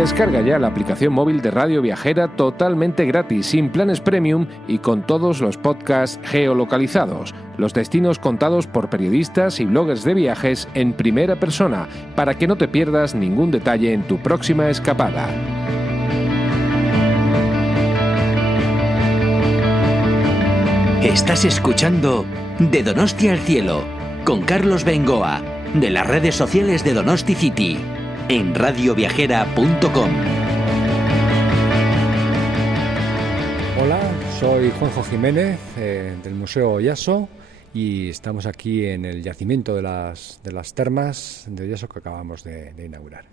Descarga ya la aplicación móvil de Radio Viajera totalmente gratis, sin planes premium y con todos los podcasts geolocalizados, los destinos contados por periodistas y bloggers de viajes en primera persona, para que no te pierdas ningún detalle en tu próxima escapada. Estás escuchando De Donosti al Cielo, con Carlos Bengoa, de las redes sociales de Donosti City, en radioviajera.com. Hola, soy Juanjo Jiménez del Museo Oyaso y estamos aquí en el yacimiento de las termas de Oyaso que acabamos de inaugurar.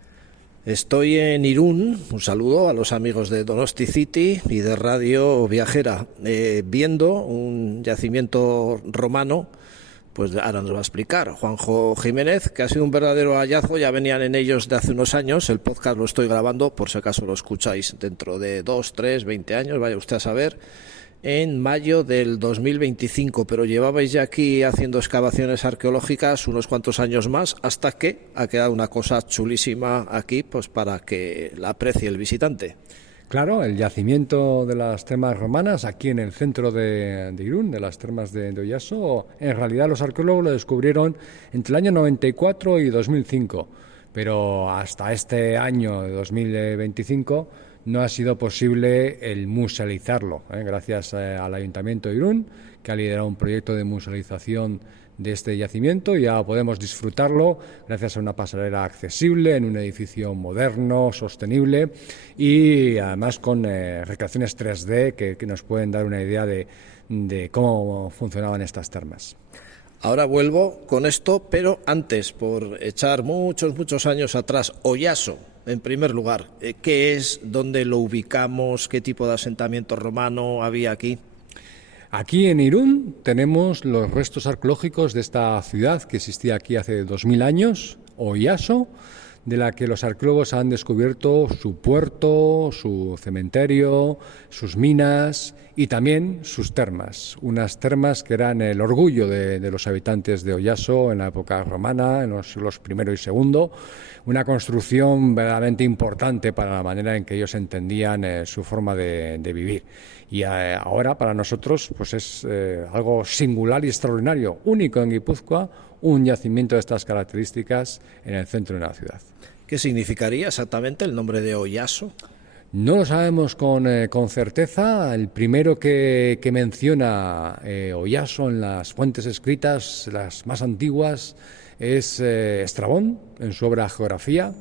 Estoy en Irún, un saludo a los amigos de Donosti City y de Radio Viajera, viendo un yacimiento romano. Pues ahora nos va a explicar Juanjo Jiménez, que ha sido un verdadero hallazgo. Ya venían en ellos de hace unos años. El podcast lo estoy grabando, por si acaso lo escucháis dentro de 2, 3, 20 años, vaya usted a saber, en mayo del 2025. Pero llevabais ya aquí haciendo excavaciones arqueológicas unos cuantos años más, hasta que ha quedado una cosa chulísima aquí, pues para que la aprecie el visitante. Claro, el yacimiento de las termas romanas, aquí en el centro de Irún, de las termas de Oyaso. En realidad los arqueólogos lo descubrieron entre el año 94 y 2005, pero hasta este año de 2025 no ha sido posible el musealizarlo, gracias al Ayuntamiento de Irún, que ha liderado un proyecto de musealización de este yacimiento, y ya podemos disfrutarlo gracias a una pasarela accesible en un edificio moderno, sostenible y además con recreaciones 3D que nos pueden dar una idea de cómo funcionaban estas termas. Ahora vuelvo con esto, pero antes, por echar muchos años atrás, Oyaso, en primer lugar, ¿qué es? ¿Dónde lo ubicamos? ¿Qué tipo de asentamiento romano había aquí? Aquí en Irún tenemos los restos arqueológicos de esta ciudad que existía aquí hace 2000 años, Oyaso, de la que los arqueólogos han descubierto su puerto, su cementerio, sus minas y también sus termas. Unas termas que eran el orgullo de los habitantes de Oyaso en la época romana, en los siglos I y II, una construcción verdaderamente importante para la manera en que ellos entendían su forma de vivir. Y ahora para nosotros pues es algo singular y extraordinario, único en Guipúzcoa, un yacimiento de estas características en el centro de una ciudad. ¿Qué significaría exactamente el nombre de Oyaso? No lo sabemos con certeza. El primero que menciona Oyaso en las fuentes escritas, las más antiguas, es Estrabón, en su obra Geografía,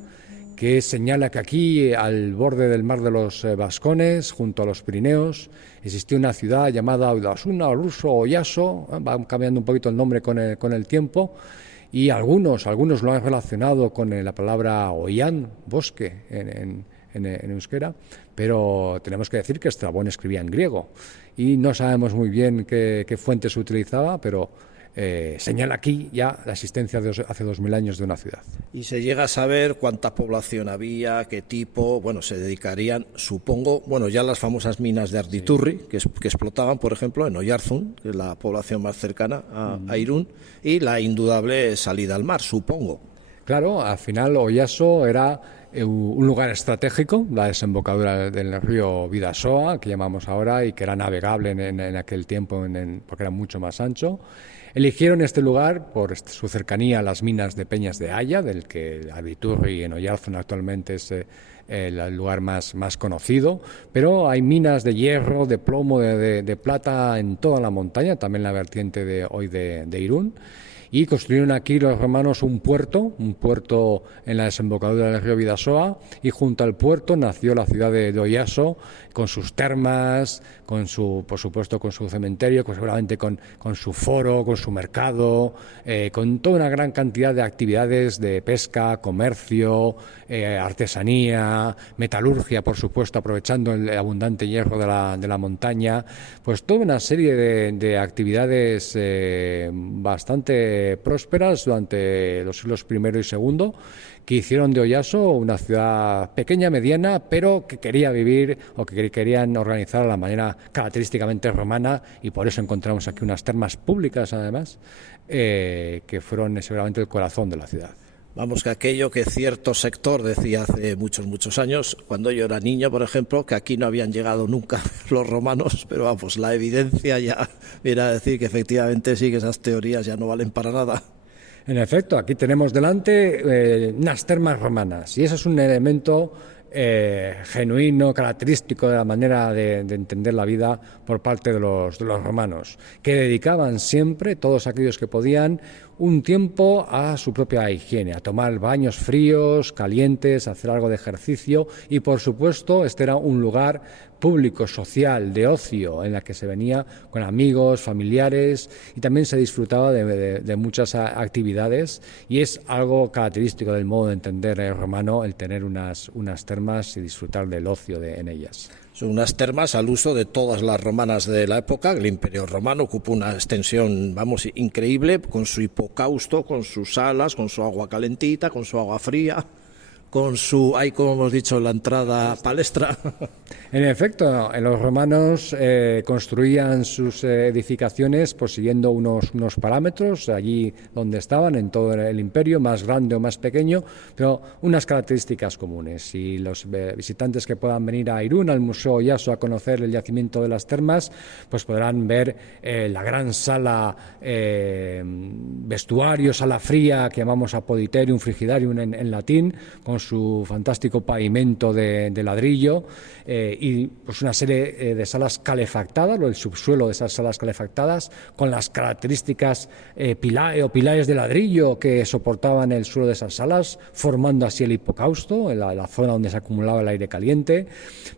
que señala que aquí, al borde del mar de los Vascones, junto a los Pirineos, existía una ciudad llamada Oidasuna, o ruso, Oyaso. Va cambiando un poquito el nombre con el tiempo, y algunos lo han relacionado con la palabra Oian, bosque, en euskera, pero tenemos que decir que Estrabón escribía en griego, y no sabemos muy bien qué fuente se utilizaba, pero señala aquí ya la existencia de hace 2000 años de una ciudad. ¿Y se llega a saber cuánta población había, qué tipo? Bueno, se dedicarían, supongo, ya las famosas minas de Arditurri, que explotaban, por ejemplo, en Oyarzun, que es la población más cercana a Irún, y la indudable salida al mar, supongo. Claro, al final Oyaso era un lugar estratégico, la desembocadura del río Bidasoa, que llamamos ahora, y que era navegable en aquel tiempo porque era mucho más ancho. Eligieron este lugar por su cercanía a las minas de Peñas de Haya, del que Arditurri en Oyarzun actualmente es el lugar más conocido, pero hay minas de hierro, de plomo, de plata en toda la montaña, también la vertiente de Irún. Y construyeron aquí los romanos un puerto en la desembocadura del río Bidasoa, y junto al puerto nació la ciudad de Oyaso, con sus termas, por supuesto con su cementerio, seguramente con su foro, con su mercado, con toda una gran cantidad de actividades de pesca, comercio, artesanía, metalurgia, por supuesto, aprovechando el abundante hierro de la montaña, pues toda una serie de actividades bastante prósperas durante los siglos I y II, que hicieron de Oyaso una ciudad pequeña, mediana, pero que quería vivir o que querían organizar a la manera característicamente romana, y por eso encontramos aquí unas termas públicas, además, que fueron seguramente el corazón de la ciudad. Vamos, que aquello que cierto sector decía hace muchos años, cuando yo era niño, por ejemplo, que aquí no habían llegado nunca los romanos, pero vamos, la evidencia ya viene a decir que efectivamente sí, que esas teorías ya no valen para nada. En efecto, aquí tenemos delante unas termas romanas, y eso es un elemento genuino, característico de la manera de entender la vida por parte de los romanos, que dedicaban siempre, todos aquellos que podían, un tiempo a su propia higiene, a tomar baños fríos, calientes, a hacer algo de ejercicio, y por supuesto este era un lugar público, social, de ocio, en la que se venía con amigos, familiares, y también se disfrutaba de muchas actividades, y es algo característico del modo de entender el romano el tener unas termas y disfrutar del ocio en ellas. Son unas termas al uso de todas las romanas de la época. El Imperio Romano ocupó una extensión, vamos, increíble, con su hipocausto, con sus salas, con su agua calentita, con su agua fría, con su, como hemos dicho, la entrada palestra. En efecto, los romanos construían sus edificaciones pues siguiendo unos parámetros allí donde estaban, en todo el imperio, más grande o más pequeño, pero unas características comunes. Y los visitantes que puedan venir a Irún, al Museo Oyaso, a conocer el yacimiento de las termas, pues podrán ver la gran sala vestuario, sala fría, que llamamos apoditerium, frigidarium en latín, con su fantástico pavimento de ladrillo, y pues una serie de salas calefactadas, el subsuelo de esas salas calefactadas, con las características pilares de ladrillo que soportaban el suelo de esas salas, formando así el hipocausto, en la zona donde se acumulaba el aire caliente.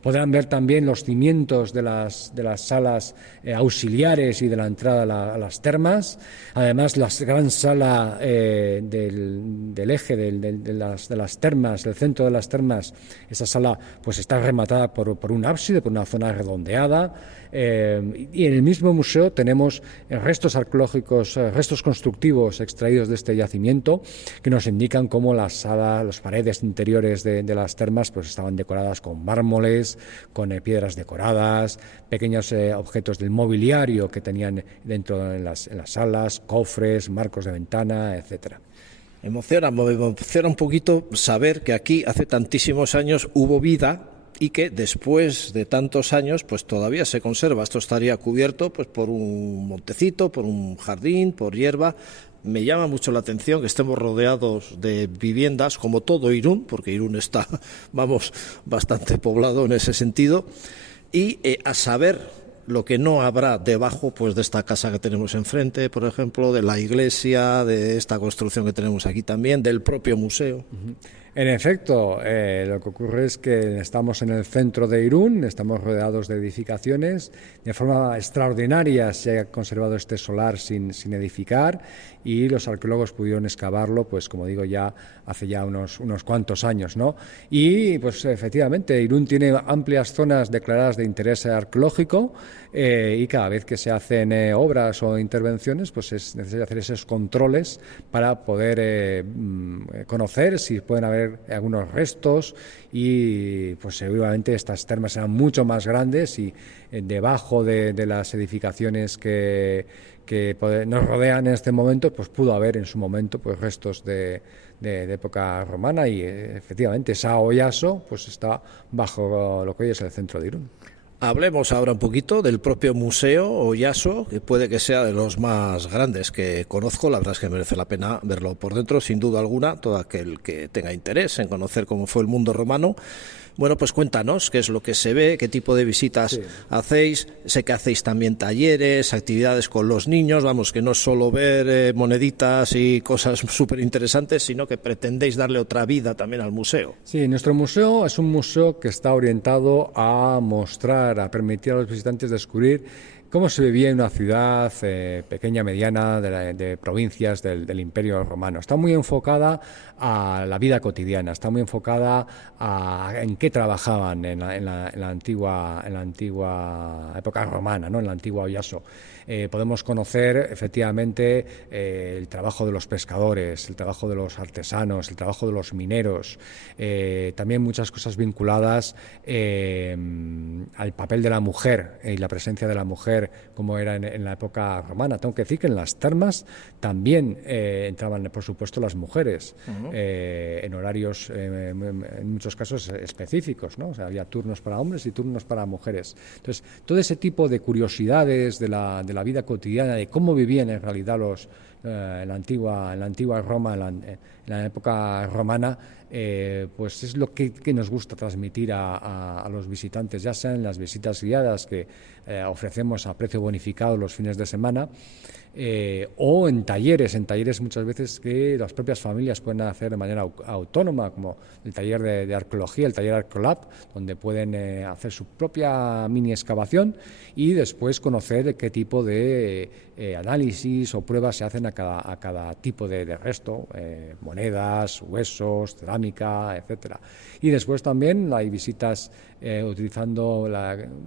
Podrán ver también los cimientos de las salas auxiliares y de la entrada a las termas. Además, la gran sala del eje de las termas, el centro de las termas, esa sala pues está rematada por un ábside, por una zona redondeada, y en el mismo museo tenemos restos arqueológicos, restos constructivos extraídos de este yacimiento, que nos indican cómo las paredes interiores de las termas pues estaban decoradas con mármoles, con piedras decoradas, pequeños objetos del mobiliario que tenían dentro en las salas, cofres, marcos de ventana, etcétera. Me emociona un poquito saber que aquí hace tantísimos años hubo vida y que después de tantos años pues todavía se conserva. Esto estaría cubierto pues por un montecito, por un jardín, por hierba. Me llama mucho la atención que estemos rodeados de viviendas, como todo Irún, porque Irún está, vamos, bastante poblado en ese sentido, y a saber lo que no habrá debajo pues de esta casa que tenemos enfrente, por ejemplo, de la iglesia, de esta construcción que tenemos aquí también, del propio museo. En efecto, lo que ocurre es que estamos en el centro de Irún, estamos rodeados de edificaciones. De forma extraordinaria se ha conservado este solar sin edificar, y los arqueólogos pudieron excavarlo, pues como digo, ya hace ya unos cuantos años, ¿no? Y pues efectivamente Irún tiene amplias zonas declaradas de interés arqueológico, y cada vez que se hacen obras o intervenciones, pues es necesario hacer esos controles para poder conocer si pueden haber algunos restos, y pues seguramente estas termas serán mucho más grandes, y debajo de las edificaciones que nos rodean en este momento, pues pudo haber en su momento pues restos de época romana, y efectivamente Sao Oyaso pues está bajo lo que hoy es el centro de Irún. Hablemos ahora un poquito del propio Museo Oyaso, que puede que sea de los más grandes que conozco. La verdad es que merece la pena verlo por dentro, sin duda alguna, todo aquel que tenga interés en conocer cómo fue el mundo romano. Bueno, pues cuéntanos qué es lo que se ve, qué tipo de visitas hacéis. Sé que hacéis también talleres, actividades con los niños, vamos, que no es solo ver moneditas y cosas súper interesantes, sino que pretendéis darle otra vida también al museo. Sí, nuestro museo es un museo que está orientado a mostrar, a permitir a los visitantes descubrir cómo se vivía en una ciudad pequeña, mediana, de provincias del Imperio Romano. Está muy enfocada a la vida cotidiana, está muy enfocada a en qué trabajaban en la antigua época romana, ¿no? En la antigua Oyaso. podemos conocer efectivamente el trabajo de los pescadores, el trabajo de los artesanos, el trabajo de los mineros, también muchas cosas vinculadas al papel de la mujer y la presencia de la mujer como era en la época romana. Tengo que decir que en las termas también entraban, por supuesto, las mujeres, en horarios, en muchos casos específicos, ¿no? O sea, había turnos para hombres y turnos para mujeres. Entonces, todo ese tipo de curiosidades de la vida cotidiana, de cómo vivían en realidad en la antigua Roma, en la época romana, pues es lo que nos gusta transmitir a los visitantes, ya sea en las visitas guiadas que ofrecemos a precio bonificado los fines de semana, o en talleres muchas veces que las propias familias pueden hacer de manera autónoma, como el taller de arqueología, el taller Arcolab, donde pueden hacer su propia mini excavación y después conocer qué tipo de análisis o pruebas se hacen a cada tipo de resto, monedas, huesos, cerámica, etcétera. Y después también hay visitas utilizando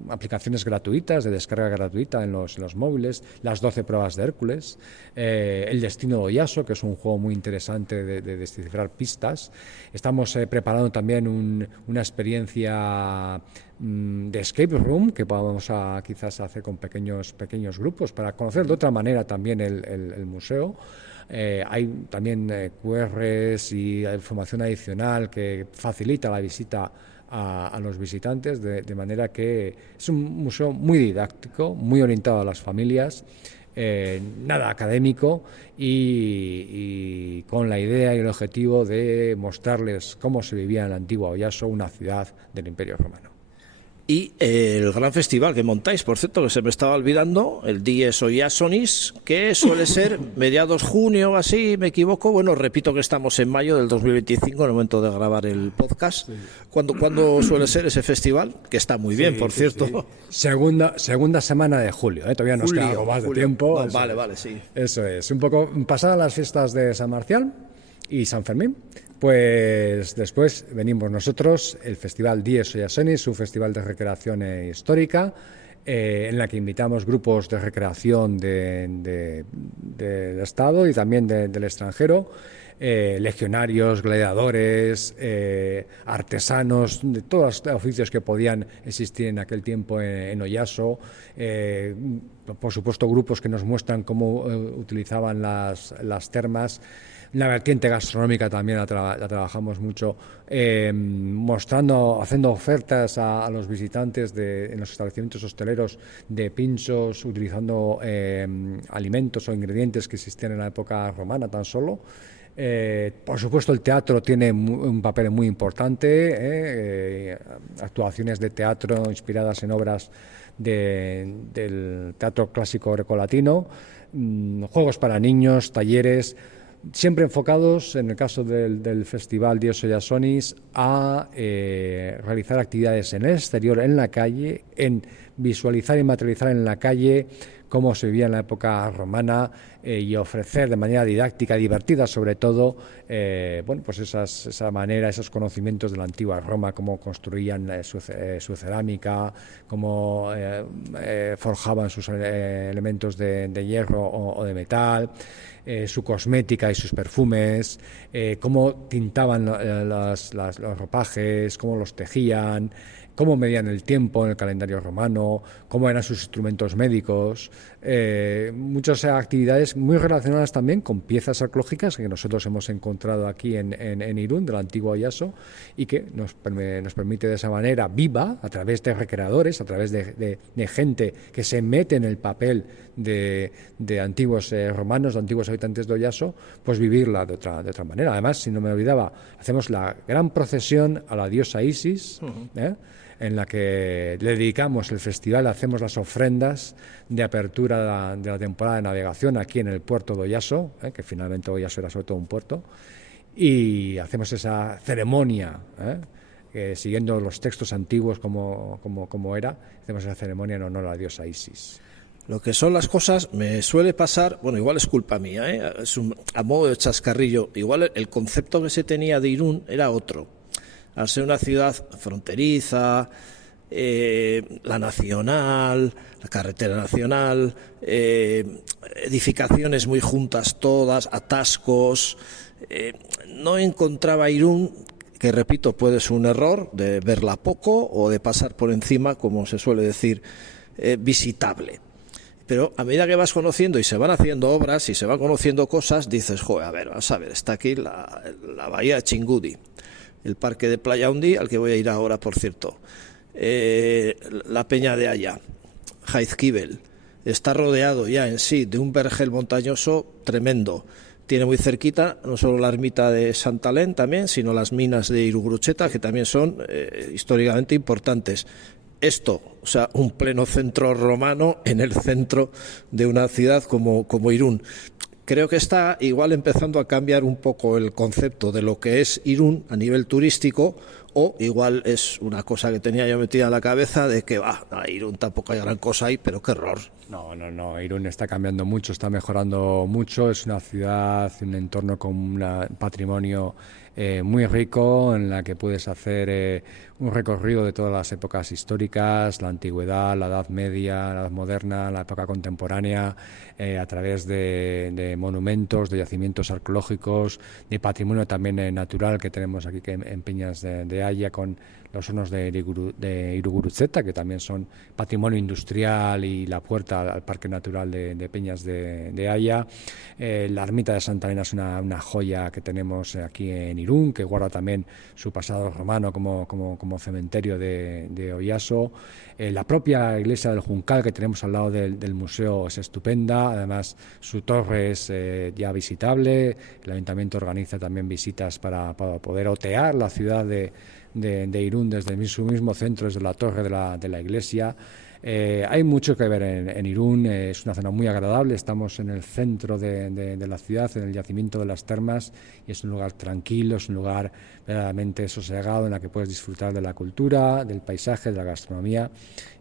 aplicaciones gratuitas, de descarga gratuita en los móviles, las 12 pruebas de Hércules, el destino de Oyaso, que es un juego muy interesante de descifrar pistas. Estamos preparando también una experiencia de escape room que vamos a quizás hacer con pequeños grupos para conocer de otra manera también el museo. Hay también QRs y información adicional que facilita la visita a los visitantes, de manera que es un museo muy didáctico, muy orientado a las familias, nada académico y con la idea y el objetivo de mostrarles cómo se vivía en la antigua Oyaso, una ciudad del Imperio Romano. Y el gran festival que montáis, por cierto, que se me estaba olvidando, el Dies Oyasonis, que suele ser mediados junio, así, me equivoco. Bueno, repito que estamos en mayo del 2025, en el momento de grabar el podcast. Sí. ¿Cuándo suele ser ese festival? Que está muy bien, por cierto. Sí. Segunda semana de julio, todavía nos queda algo más de tiempo. No, vale, sí. Eso es, un poco pasadas las fiestas de San Marcial y San Fermín. Pues después venimos nosotros, el Festival Dies Oyasonis, un festival de recreación histórica, en la que invitamos grupos de recreación del Estado y también del extranjero, legionarios, gladiadores, artesanos, de todos los oficios que podían existir en aquel tiempo en Oyaso, por supuesto grupos que nos muestran cómo utilizaban las termas. La vertiente gastronómica también la trabajamos mucho, haciendo ofertas a los visitantes en los establecimientos hosteleros de pinchos, utilizando alimentos o ingredientes que existían en la época romana tan solo. Por supuesto, el teatro tiene un papel muy importante, actuaciones de teatro inspiradas en obras del teatro clásico grecolatino, juegos para niños, talleres, siempre enfocados, en el caso del Festival Dies Oyasonis, a realizar actividades en el exterior, en la calle, en visualizar y materializar en la calle cómo se vivía en la época romana y ofrecer de manera didáctica, divertida sobre todo, pues esa manera, esos conocimientos de la antigua Roma, cómo construían su cerámica, cómo forjaban sus elementos de hierro o de metal, su cosmética y sus perfumes, cómo tintaban los ropajes, cómo los tejían, cómo medían el tiempo en el calendario romano, cómo eran sus instrumentos médicos, muchas actividades muy relacionadas también con piezas arqueológicas que nosotros hemos encontrado aquí en Irún, del antiguo Oyaso, y que nos permite de esa manera viva, a través de recreadores, a través de gente que se mete en el papel de antiguos romanos, de antiguos habitantes de Oyaso, pues vivirla de otra manera. Además, si no me olvidaba, hacemos la gran procesión a la diosa Isis, en la que le dedicamos el festival, hacemos las ofrendas de apertura de la temporada de navegación aquí en el puerto de Oyaso, que finalmente Oyaso era sobre todo un puerto, y hacemos esa ceremonia, siguiendo los textos antiguos como era, hacemos esa ceremonia en honor a la diosa Isis. Lo que son las cosas me suele pasar, bueno, igual es culpa mía, es a modo de chascarrillo, igual el concepto que se tenía de Irún era otro. Al ser una ciudad fronteriza, la Nacional, la carretera nacional, edificaciones muy juntas todas, atascos. No encontraba Irún, que repito, puede ser un error de verla poco o de pasar por encima, como se suele decir, visitable. Pero a medida que vas conociendo y se van haciendo obras y se van conociendo cosas, dices, joder, a ver, vamos a ver, está aquí la bahía de Chingudi, el parque de Playa Undi, al que voy a ir ahora, por cierto, la Peña de Haya, Jaizkibel, está rodeado ya en sí de un vergel montañoso tremendo. Tiene muy cerquita no solo la ermita de Santalén también, sino las minas de Irugurutxeta, que también son históricamente importantes. Esto, o sea, un pleno centro romano en el centro de una ciudad como Irún. Creo que está igual empezando a cambiar un poco el concepto de lo que es Irún a nivel turístico, o igual es una cosa que tenía yo metida en la cabeza de que Irún tampoco hay gran cosa ahí, pero qué error. No, Irún está cambiando mucho, está mejorando mucho, es una ciudad, un entorno con un patrimonio muy rico, en la que puedes hacer un recorrido de todas las épocas históricas, la antigüedad, la Edad Media, la Edad Moderna, la época contemporánea, a través de monumentos, de yacimientos arqueológicos, de patrimonio también natural que tenemos aquí en Peñas de Haya, con los hornos de Irugurutxeta, que también son patrimonio industrial, y la puerta al Parque Natural de Peñas de Haya. La ermita de Santa Elena es una joya que tenemos aquí en Irún, que guarda también su pasado romano como cementerio de Oyaso. La propia iglesia del Juncal, que tenemos al lado del museo, es estupenda. Además, su torre es ya visitable. El ayuntamiento organiza también visitas para poder otear la ciudad de Irún desde su mismo centro, desde la torre de la iglesia. Hay mucho que ver en Irún, es una zona muy agradable, estamos en el centro de la ciudad, en el yacimiento de las termas, y es un lugar tranquilo, es un lugar verdaderamente sosegado en el que puedes disfrutar de la cultura, del paisaje, de la gastronomía,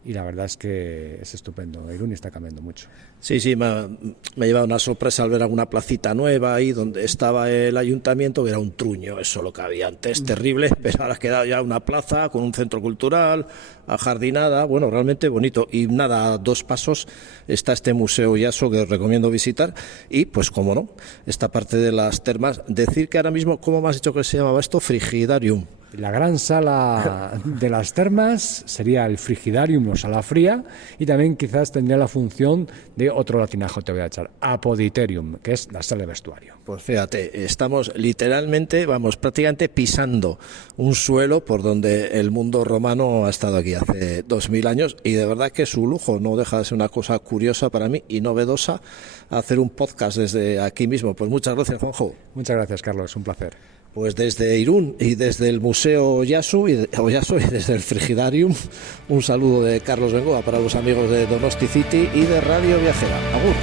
y la verdad es que es estupendo. Irún está cambiando mucho. Sí, me ha llevado una sorpresa al ver alguna placita nueva ahí donde estaba el ayuntamiento, que era un truño, eso lo que había antes, terrible, pero ahora ha quedado ya una plaza con un centro cultural, ajardinada, bueno, realmente bonito. Y nada, a 2 pasos está este Museo Oyaso, que os recomiendo visitar, y pues como no, esta parte de las termas. Decir que ahora mismo, ¿cómo me has dicho que se llamaba esto? Frigidarium. La gran sala de las termas sería el frigidarium o sala fría, y también quizás tendría la función de otro latinajo te voy a echar, apoditerium, que es la sala de vestuario. Pues fíjate, estamos literalmente, prácticamente pisando un suelo por donde el mundo romano ha estado aquí hace 2000 años, y de verdad que es un lujo, no deja de ser una cosa curiosa para mí y novedosa hacer un podcast desde aquí mismo. Pues muchas gracias, Juanjo. Muchas gracias, Carlos, un placer. Pues desde Irún y desde el Museo Oyaso y desde el Frigidarium, un saludo de Carlos Bengoa para los amigos de Donosti City y de Radio Viajera. Agur.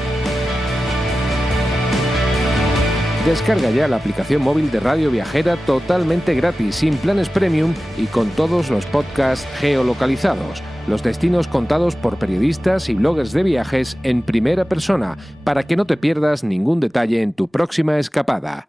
Descarga ya la aplicación móvil de Radio Viajera totalmente gratis, sin planes premium y con todos los podcasts geolocalizados. Los destinos contados por periodistas y bloggers de viajes en primera persona, para que no te pierdas ningún detalle en tu próxima escapada.